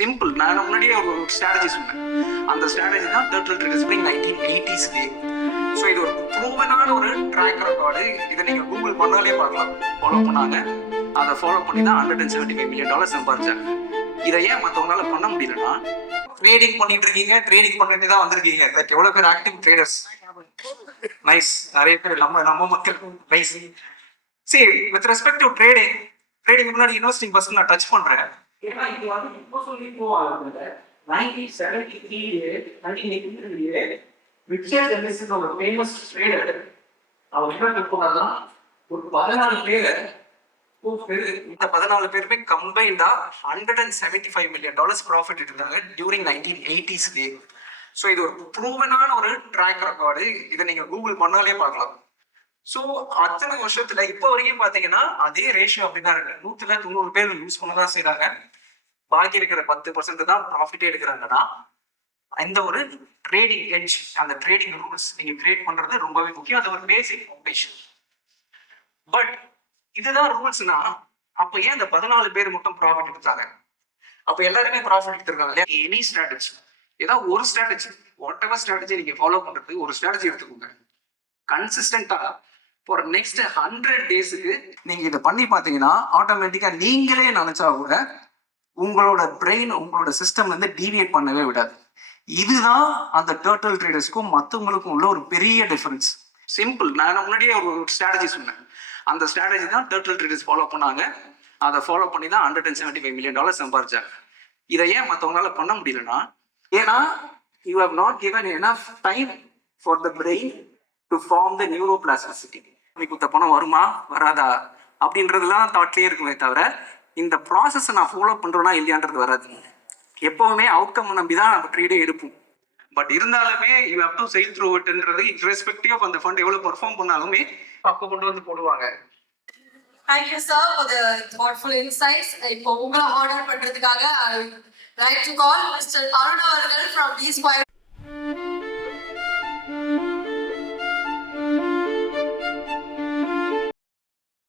Simple. நான் முன்னாடியே ஒரு ஸ்ட்ராட்டஜி சொன்னேன். அந்த ஸ்ட்ராட்டஜி தான் turtle traders spring 1980s. So இது ஒரு ப்ரூவனான ஒரு ட்ராக் ரெக்கார்டு. இதை நீங்கள் கூகுள் பண்ணாலே பார்க்கலாம். ஃபாலோ பண்ணாங்க. அதை ஃபாலோ பண்ணி தான் $175 million சம்பாதிச்சாங்க. இதை ஏன் மற்றவங்களால பண்ண முடியலன்னா, ட்ரேடிங் பண்ணிட்டு இருக்கீங்க, ட்ரேடிங் பண்ணிட்டு தான் வந்திருக்கீங்க. பட் எவ்வளோ பேர் ஆக்டிவ் ட்ரேடர்ஸ்? நைஸ். நிறைய பேர் நம்ம மக்கள் நைஸ். சரி, வித் ரெஸ்பெக்ட் டு ட்ரேடிங் முன்னாடி இன்வெஸ்டிங் ஃபர்ஸ்ட் நான் டச் பண்றேன். ஏன்னா இது வந்து இப்போ சொல்லி போவாங்க 1973 1983 ரிச்சர்ட் எல்லிசன் ஒரு ஃபேமஸ் ட்ரேடர். அவர் என்ன பண்ணாருன்னா ஒரு 14 பேர் இந்த 14 பேருமே கம்பைண்டா $175 million ப்ராஃபிட் இருந்தாங்க டியூரிங் 1980s. ஸோ இது ஒரு ப்ரூவனான ஒரு ட்ராக் ரெக்கார்டு. இதை நீங்க கூகுள் பண்ணாலே பார்க்கலாம். ஸோ அத்தனை வருஷத்துல இப்போ வரைக்கும் பாத்தீங்கன்னா அதே ரேஷியோ அப்படிதான் இருக்கு. 190 பேர் யூஸ் பண்ணதான் செய்யறாங்க. பாக்கி இருக்கிற 10% தான் ப்ராஃபிட்டே எடுக்கிறாங்கன்னா, இந்த ஒரு ட்ரேடிங் எட்ஜ், அந்த ட்ரேடிங் ரூல்ஸ் நீங்க கிரியேட் பண்றது ரொம்பவே முக்கியம். அது ஒரு பேசிக் ஃபவுண்டேஷன். பட் இதுதான் ரூல்ஸ்னா, அப்ப ஏன் இந்த 14 பேர் மட்டும் ப்ராஃபிட் எடுத்தாங்க? அப்ப எல்லாருமே ப்ராஃபிட் எடுத்திருக்காங்க. எனி ஸ்ட்ராட்டஜி, ஏதாவது ஒரு ஸ்ட்ராட்டஜி, வாட் எவர் ஸ்ட்ராட்டஜி நீங்க ஃபாலோ பண்றது, ஒரு ஸ்ட்ராட்டஜி எடுத்துக்கோங்க. கன்சிஸ்டன்டா ஃபார் நெக்ஸ்ட் 100 டேஸுக்கு நீங்க இதை பண்ணி பார்த்தீங்கன்னா, ஆட்டோமேட்டிக்கா நீங்களே நினைச்சா கூட உங்களோட பிரெயின், உங்களோட சிஸ்டம் வந்து டீவியேட் பண்ணவே விடாது. இதுதான் அந்த டர்ட்டில் ட்ரேடர்ஸ்க்கும் மற்றவங்களுக்கும் உள்ள ஒரு பெரிய டிஃபரன்ஸ். சிம்பிள். நான் முன்னாடியே ஒரு ஸ்ட்ராட்டஜி சொன்னேன். அந்த ஸ்ட்ராட்டஜி தான் டர்ட்டில் ட்ரேடர்ஸ் ஃபாலோ பண்ணாங்க. அதை ஃபாலோ பண்ணி தான் $175 million சம்பாதிச்சாங்க. இதை ஏன் மற்றவங்களால பண்ண முடியலன்னா, ஏன்னா you have not given enough time for the brain to form the neuroplasticity. குத்த பணம் வருமா வராதா அப்படின்றதுலாம் தாட்லேயே இருக்குமே தவிர, இந்த ப்ராசஸை நான் ஃபாலோ பண்ணுறேன்னா இல்லையான்றது வராது. எப்போவுமே அவுட்கம் நம்பி தான் நம்ம ட்ரேடே எடுப்போம். பட் இருந்தாலுமே you have to sail through இட்ன்றது இர்ரெஸ்பெக்டிவ் ஆஃப் அந்த ஃபண்ட் எவ்வளோ பெர்ஃபார்ம் பண்ணாலுமே அப்போ கொண்டு வந்து போடுவாங்க. Thank you sir for the thoughtful insights. இப்போ உங்களை ஆர்டர் பண்றதுக்காக I would like to call Mr. Arun அவர்கள் from B Square.